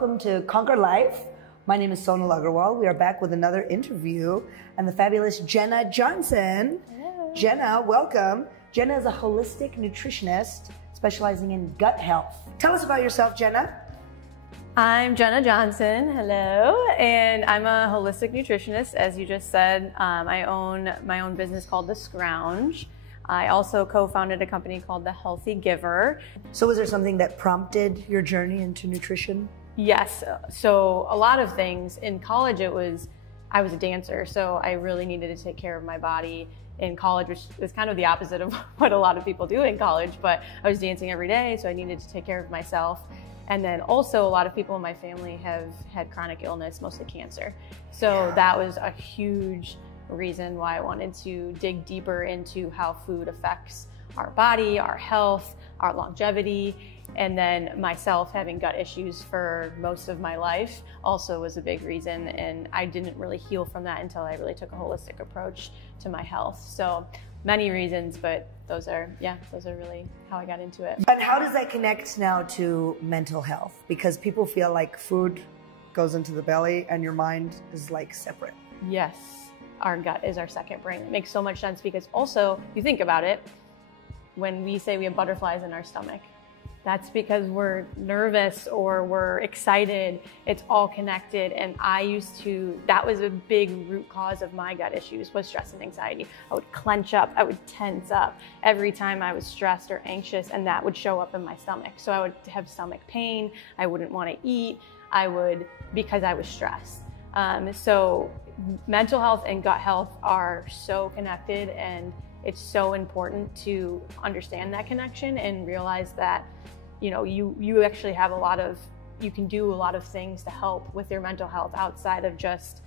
welcome to Conquer Life. My name is Sonal Agarwal. We are back with another interview and the fabulous Jenna Johnson. Hello. Jenna, welcome. Jenna is a holistic nutritionist specializing in gut health. Tell us about yourself, Jenna. I'm Jenna Johnson, hello, and I'm a holistic nutritionist, as you just said. I own my own business called The Scrounge. I also co-founded a company called The Healthy Giver. So was there something that prompted your journey into nutrition? Yes, so a lot of things. In college, I was a dancer, so I really needed to take care of my body in college, which was kind of the opposite of what a lot of people do in college, but I was dancing every day, so I needed to take care of myself. And then also a lot of people in my family have had chronic illness, mostly cancer. So that was a huge reason why I wanted to dig deeper into how food affects our body, our health, our longevity. And then myself having gut issues for most of my life also was a big reason. And I didn't really heal from that until I really took a holistic approach to my health. So many reasons, but those are really how I got into it. But how does that connect now to mental health? Because people feel like food goes into the belly and your mind is like separate. Yes, our gut is our second brain. It makes so much sense because also, you think about it, when we say we have butterflies in our stomach, that's because we're nervous or we're excited. It's all connected. And that was a big root cause of my gut issues was stress and anxiety. I would clench up, I would tense up every time I was stressed or anxious, and that would show up in my stomach. So I would have stomach pain. I wouldn't want to eat. Because I was stressed. So mental health and gut health are so connected, and it's so important to understand that connection and realize that, you actually have you can do a lot of things to help with your mental health outside of just,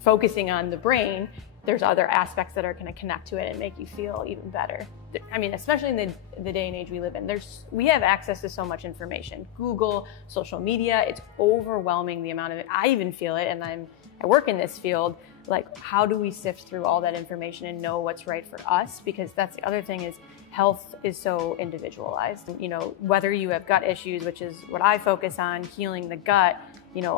focusing on the brain. There's other aspects that are going to connect to it and make you feel even better. I mean, especially in the day and age we live in, we have access to so much information. Google, social media, it's overwhelming the amount of it. I even feel it, and I work in this field. Like, how do we sift through all that information and know what's right for us? Because that's the other thing is health is so individualized. Whether you have gut issues, which is what I focus on, healing the gut,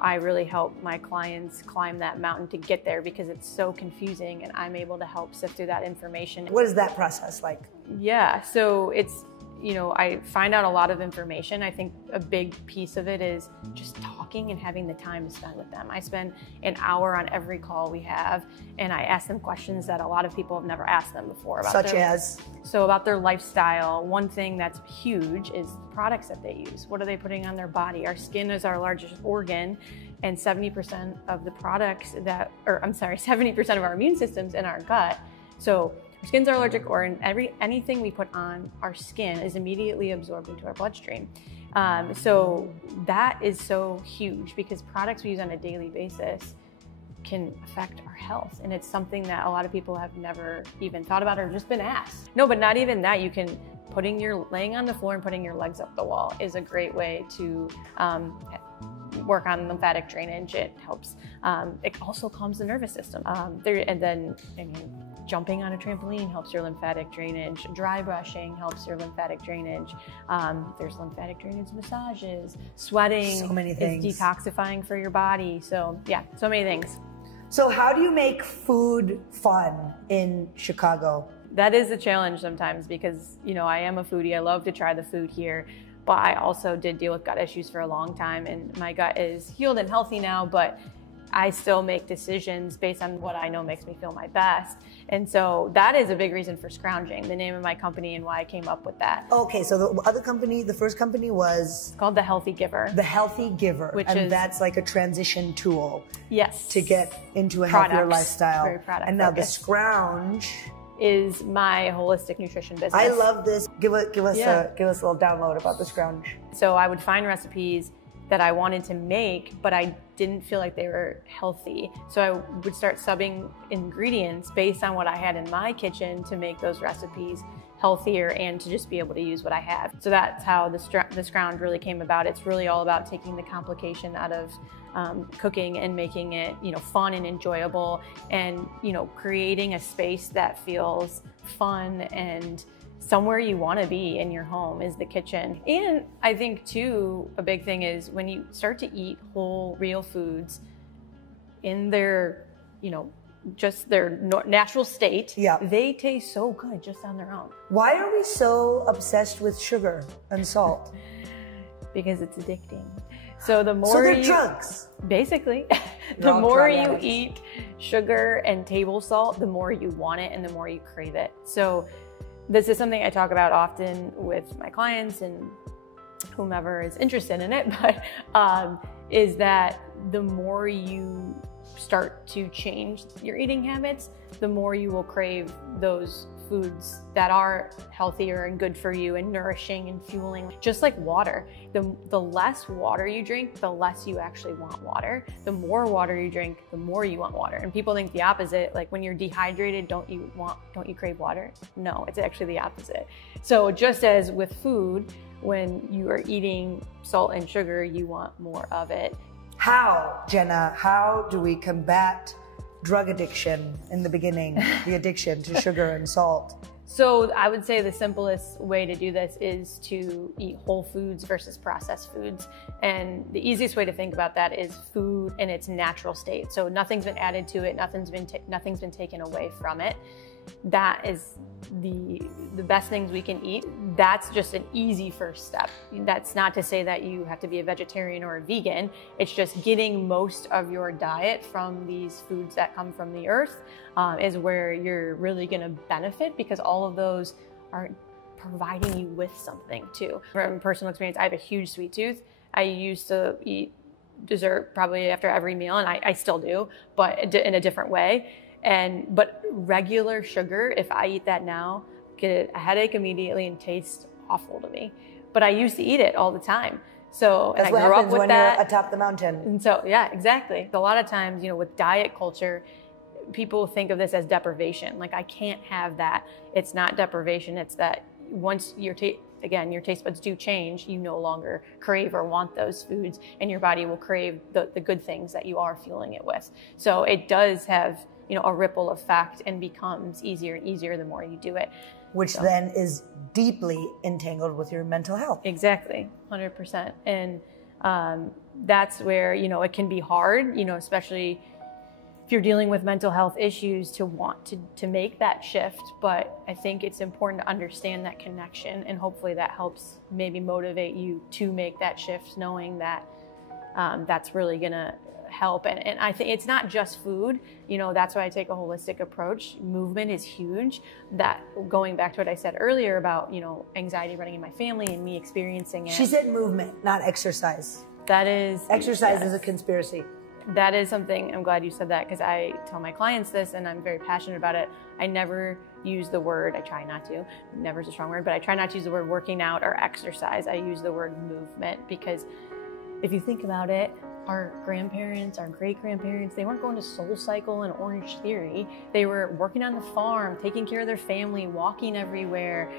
I really help my clients climb that mountain to get there because it's so confusing, and I'm able to help sift through that information. What is that process like? Yeah, so it's, I find out a lot of information. I think a big piece of it is just talking and having the time to spend with them. I spend an hour on every call we have, and I ask them questions that a lot of people have never asked them before. About their lifestyle. One thing that's huge is the products that they use. What are they putting on their body? Our skin is our largest organ, and 70% of the products 70% of our immune system's in our gut. So our skin's our allergic organ. Anything we put on our skin is immediately absorbed into our bloodstream. So that is so huge because products we use on a daily basis can affect our health. And it's something that a lot of people have never even thought about or just been asked. No, but not even that. Laying on the floor and putting your legs up the wall is a great way to work on lymphatic drainage. It helps. It also calms the nervous system. Jumping on a trampoline helps your lymphatic drainage. Dry brushing helps your lymphatic drainage. There's lymphatic drainage massages. Sweating so many things. Is detoxifying for your body. So yeah, so many things. So how do you make food fun in Chicago? That is a challenge sometimes because, I am a foodie. I love to try the food here, but I also did deal with gut issues for a long time, and my gut is healed and healthy now, but I still make decisions based on what I know makes me feel my best. And so that is a big reason for Scrounging, the name of my company and why I came up with that. Okay, so the first company was? It's called The Healthy Giver. The Healthy Giver. That's like a transition tool. Yes. To get into a healthier lifestyle. Very product and now focused. The Scrounge is my holistic nutrition business. I love this. Give us a little download about the Scrounge. So I would find recipes that I wanted to make, but I didn't feel like they were healthy. So I would start subbing ingredients based on what I had in my kitchen to make those recipes healthier and to just be able to use what I have. So that's how the Scrounge really came about. It's really all about taking the complication out of cooking and making it, fun and enjoyable, and, creating a space that feels fun and somewhere you want to be in your home is the kitchen. And I think too, a big thing is when you start to eat whole, real foods in their, just their natural state, they taste so good just on their own. Why are we so obsessed with sugar and salt? Because it's addicting. So the more they're drugs. Basically, the more you eat sugar and table salt, the more you want it and the more you crave it. So this is something I talk about often with my clients and whomever is interested in it, but is that the more you start to change your eating habits, the more you will crave those foods that are healthier and good for you and nourishing and fueling. Just like water, the less water you drink, the less you actually want water. The more water you drink, the more you want water. And people think the opposite, like when you're dehydrated, don't you crave water? No, it's actually the opposite. So just as with food, when you are eating salt and sugar, you want more of it. How, Jenna, how do we combat drug addiction in the beginning, the addiction to sugar and salt? So I would say the simplest way to do this is to eat whole foods versus processed foods. And the easiest way to think about that is food in its natural state. So nothing's been added to it, nothing's been taken away from it. That is the best things we can eat. That's just an easy first step. That's not to say that you have to be a vegetarian or a vegan. It's just getting most of your diet from these foods that come from the earth is where you're really going to benefit, because all of those are providing you with something too. From personal experience, I have a huge sweet tooth. I used to eat dessert probably after every meal, and I still do, but in a different way. But regular sugar, if I eat that now, get a headache immediately and taste awful to me. But I used to eat it all the time. So, and I grew up with that. You're atop the mountain. And so, yeah, exactly. A lot of times, with diet culture, people think of this as deprivation. Like, I can't have that. It's not deprivation. It's that once your taste buds do change, you no longer crave or want those foods, and your body will crave the good things that you are fueling it with. So it does have a ripple effect and becomes easier and easier the more you do it. Which then is deeply entangled with your mental health. Exactly, 100%. And that's where, it can be hard, especially if you're dealing with mental health issues, to want to make that shift. But I think it's important to understand that connection, and hopefully that helps maybe motivate you to make that shift, knowing that that's really gonna help. And I think it's not just food, that's why I take a holistic approach. Movement is huge. That, going back to what I said earlier about, anxiety running in my family and me experiencing it. She said movement, not exercise. That is. Exercise is a conspiracy. That is something, I'm glad you said that, because I tell my clients this and I'm very passionate about it. I never use the word, I try not to, never is a strong word, but I try not to use the word working out or exercise. I use the word movement, because if you think about it, our grandparents, our great-grandparents, they weren't going to Soul Cycle and Orange Theory. They were working on the farm, taking care of their family, walking everywhere,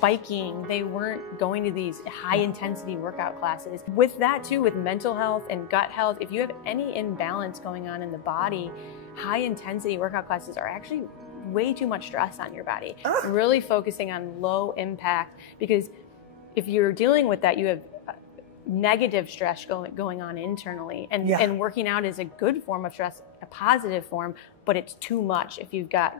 biking. They weren't going to these high-intensity workout classes. With that too, with mental health and gut health, if you have any imbalance going on in the body, high-intensity workout classes are actually way too much stress on your body. Really focusing on low impact, because if you're dealing with that, you have negative stress going on internally, and working out is a good form of stress, a positive form, but it's too much if you've got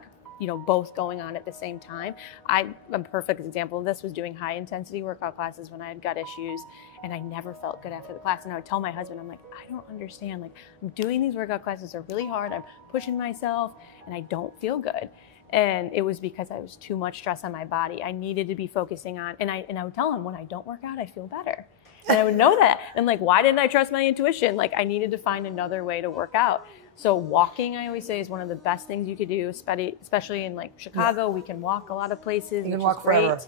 both going on at the same time. A perfect example of this was doing high intensity workout classes when I had gut issues, and I never felt good after the class. And I would tell my husband, I'm like, I don't understand, like, I'm doing these workout classes, are really hard, I'm pushing myself, and I don't feel good. And it was because I was too much stress on my body. I needed to be focusing on, and I would tell him, when I don't work out, I feel better. And I would know that. And like, why didn't I trust my intuition? Like, I needed to find another way to work out. So walking, I always say, is one of the best things you could do, especially in like Chicago. We can walk a lot of places. You can walk great.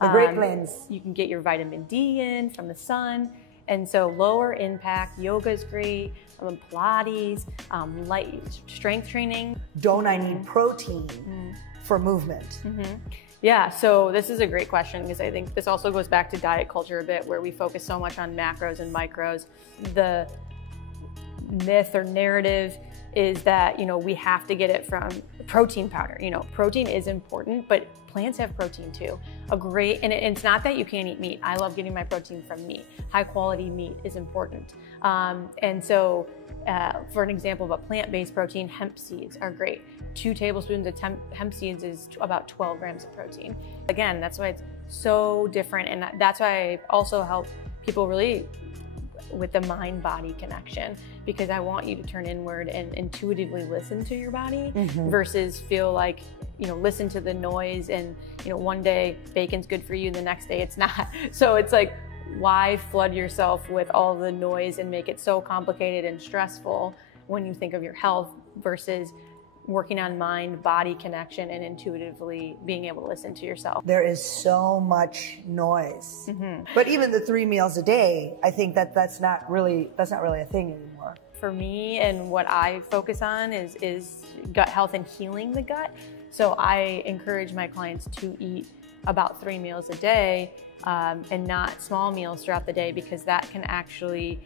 The Great Plains. You can get your vitamin D in from the sun. And so lower impact, yoga is great, Pilates, light strength training. Don't I need protein for movement? Yeah, so this is a great question, because I think this also goes back to diet culture a bit, where we focus so much on macros and micros. The myth or narrative is that, you know, we have to get it from protein powder. You know, protein is important, but plants have protein too. And it's not that you can't eat meat. I love getting my protein from meat. High quality meat is important. And so for an example of a plant-based protein, hemp seeds are great. 2 tablespoons of hemp seeds is about 12 grams of protein. Again, that's why it's so different. And that's why I also help people really with the mind-body connection, because I want you to turn inward and intuitively listen to your body versus feel like, you know, listen to the noise and, you know, one day bacon's good for you, the next day it's not. So it's like, why flood yourself with all the noise and make it so complicated and stressful when you think of your health versus working on mind-body connection and intuitively being able to listen to yourself. There is so much noise. But even the 3 meals a day, I think that's not really a thing anymore. For me, and what I focus on is gut health and healing the gut. So I encourage my clients to eat about 3 meals a day and not small meals throughout the day, because that can actually,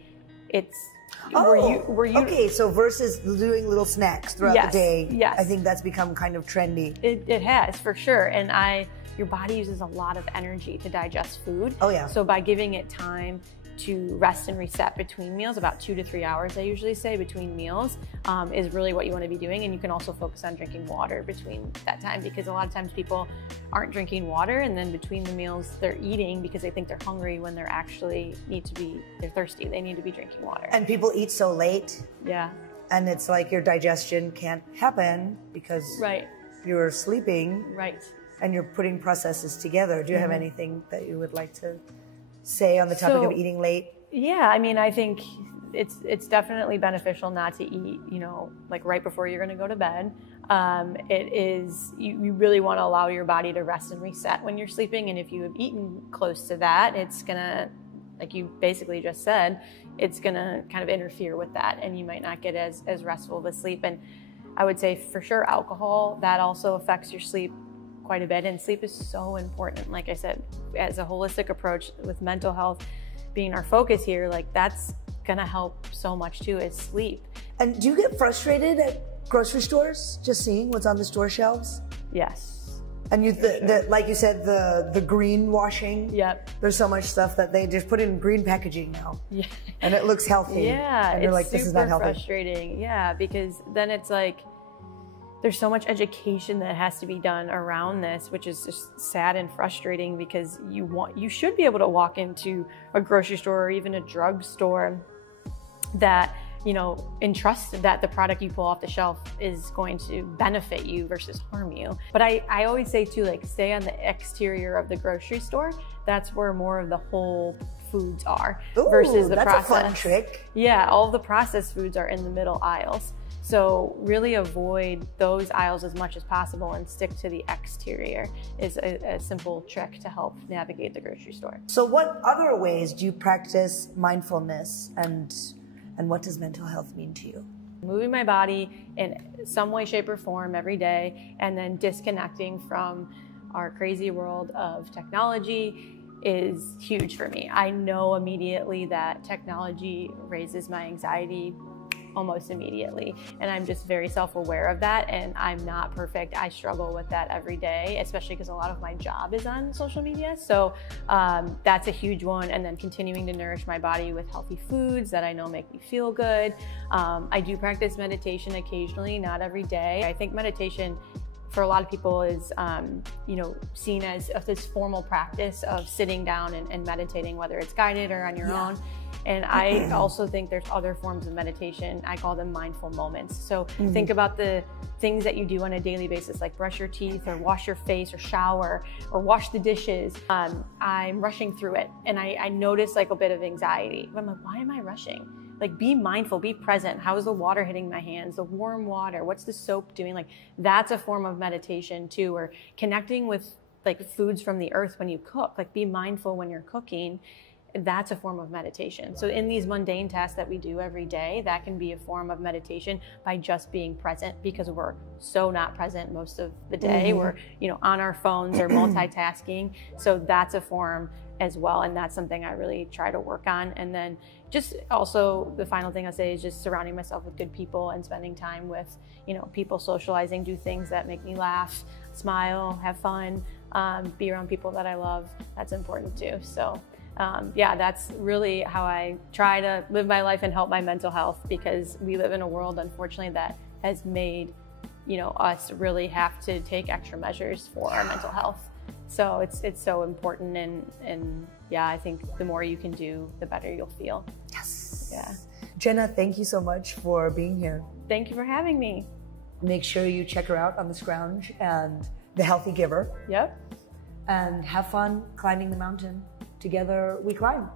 okay, so versus doing little snacks throughout the day, yes. I think that's become kind of trendy. It has, for sure. And your body uses a lot of energy to digest food. Oh yeah. So by giving it time to rest and reset between meals, about 2 to 3 hours, I usually say, between meals, is really what you want to be doing. And you can also focus on drinking water between that time, because a lot of times people aren't drinking water, and then between the meals they're eating because they think they're hungry when they're actually they're thirsty. They need to be drinking water. And people eat so late. Yeah. And it's like your digestion can't happen because you're sleeping. Right. And you're putting processes together. Do you have anything that you would like to say on the topic of eating late? Yeah, I mean, I think it's definitely beneficial not to eat, you know, like right before you're going to go to bed. You really want to allow your body to rest and reset when you're sleeping. And if you have eaten close to that, it's going to, like you basically just said, it's going to kind of interfere with that, and you might not get as restful of a sleep. And I would say for sure alcohol, that also affects your sleep quite a bit, and sleep is so important. Like I said, as a holistic approach with mental health being our focus here, like that's gonna help so much too, is sleep. And do you get frustrated at grocery stores just seeing what's on the store shelves? Yes. And like you said, the greenwashing. Yep. There's so much stuff that they just put in green packaging now. Yeah. And it looks healthy. Yeah. And you're like, this is not healthy. It's super frustrating. Yeah, because then it's like, there's so much education that has to be done around this, which is just sad and frustrating, because you should be able to walk into a grocery store or even a drugstore that, you know, and trust that the product you pull off the shelf is going to benefit you versus harm you. But I always say too, like, stay on the exterior of the grocery store. That's where more of the whole foods are. Ooh, versus the that's processed. a fun trick. Yeah, all of the processed foods are in the middle aisles. So really avoid those aisles as much as possible and stick to the exterior is a simple trick to help navigate the grocery store. So what other ways do you practice mindfulness, and what does mental health mean to you? Moving my body in some way, shape, or form every day, and then disconnecting from our crazy world of technology is huge for me. I know immediately that technology raises my anxiety almost immediately, and I'm just very self-aware of that, and I'm not perfect. I struggle with that every day, especially because a lot of my job is on social media. So that's a huge one. And then continuing to nourish my body with healthy foods that I know make me feel good. I do practice meditation occasionally, not every day. I think meditation for a lot of people is, you know, seen as this formal practice of sitting down and meditating, whether it's guided or on your own. And I also think there's other forms of meditation. I call them mindful moments. So think about the things that you do on a daily basis, like brush your teeth or wash your face or shower or wash the dishes. I'm rushing through it, and I notice like a bit of anxiety. I'm like, why am I rushing? Like, be mindful, be present. How is the water hitting my hands? The warm water, what's the soap doing? Like, that's a form of meditation too, or connecting with like foods from the earth when you cook. Like, be mindful when you're cooking. that's a form of meditation. So in these mundane tasks that we do every day, that can be a form of meditation by just being present, because we're so not present most of the day. We're, you know, on our phones or multitasking. So that's a form as well. And that's something I really try to work on. And then just also the final thing I'll say is just surrounding myself with good people and spending time with, you know, people, socializing, do things that make me laugh, smile, have fun, be around people that I love. That's important too. So yeah, that's really how I try to live my life and help my mental health, because we live in a world, unfortunately, that has made, you know, us really have to take extra measures for our mental health. So it's so important, and yeah, I think the more you can do, the better you'll feel. Yes. Yeah. Jenna, thank you so much for being here. Thank you for having me. Make sure you check her out on the Scrounge and The Healthy Giver. Yep. And have fun climbing the mountain. Together we climb.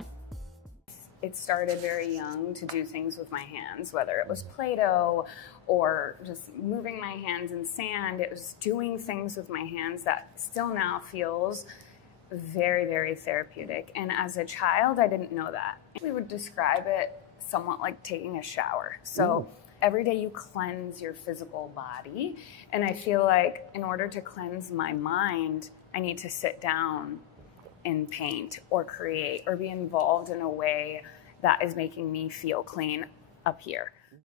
It started very young to do things with my hands, whether it was Play-Doh or just moving my hands in sand. It was doing things with my hands that still now feels very, very therapeutic. And as a child, I didn't know that. We would describe it somewhat like taking a shower. So every day you cleanse your physical body. And I feel like in order to cleanse my mind, I need to sit down and paint or create or be involved in a way that is making me feel clean up here.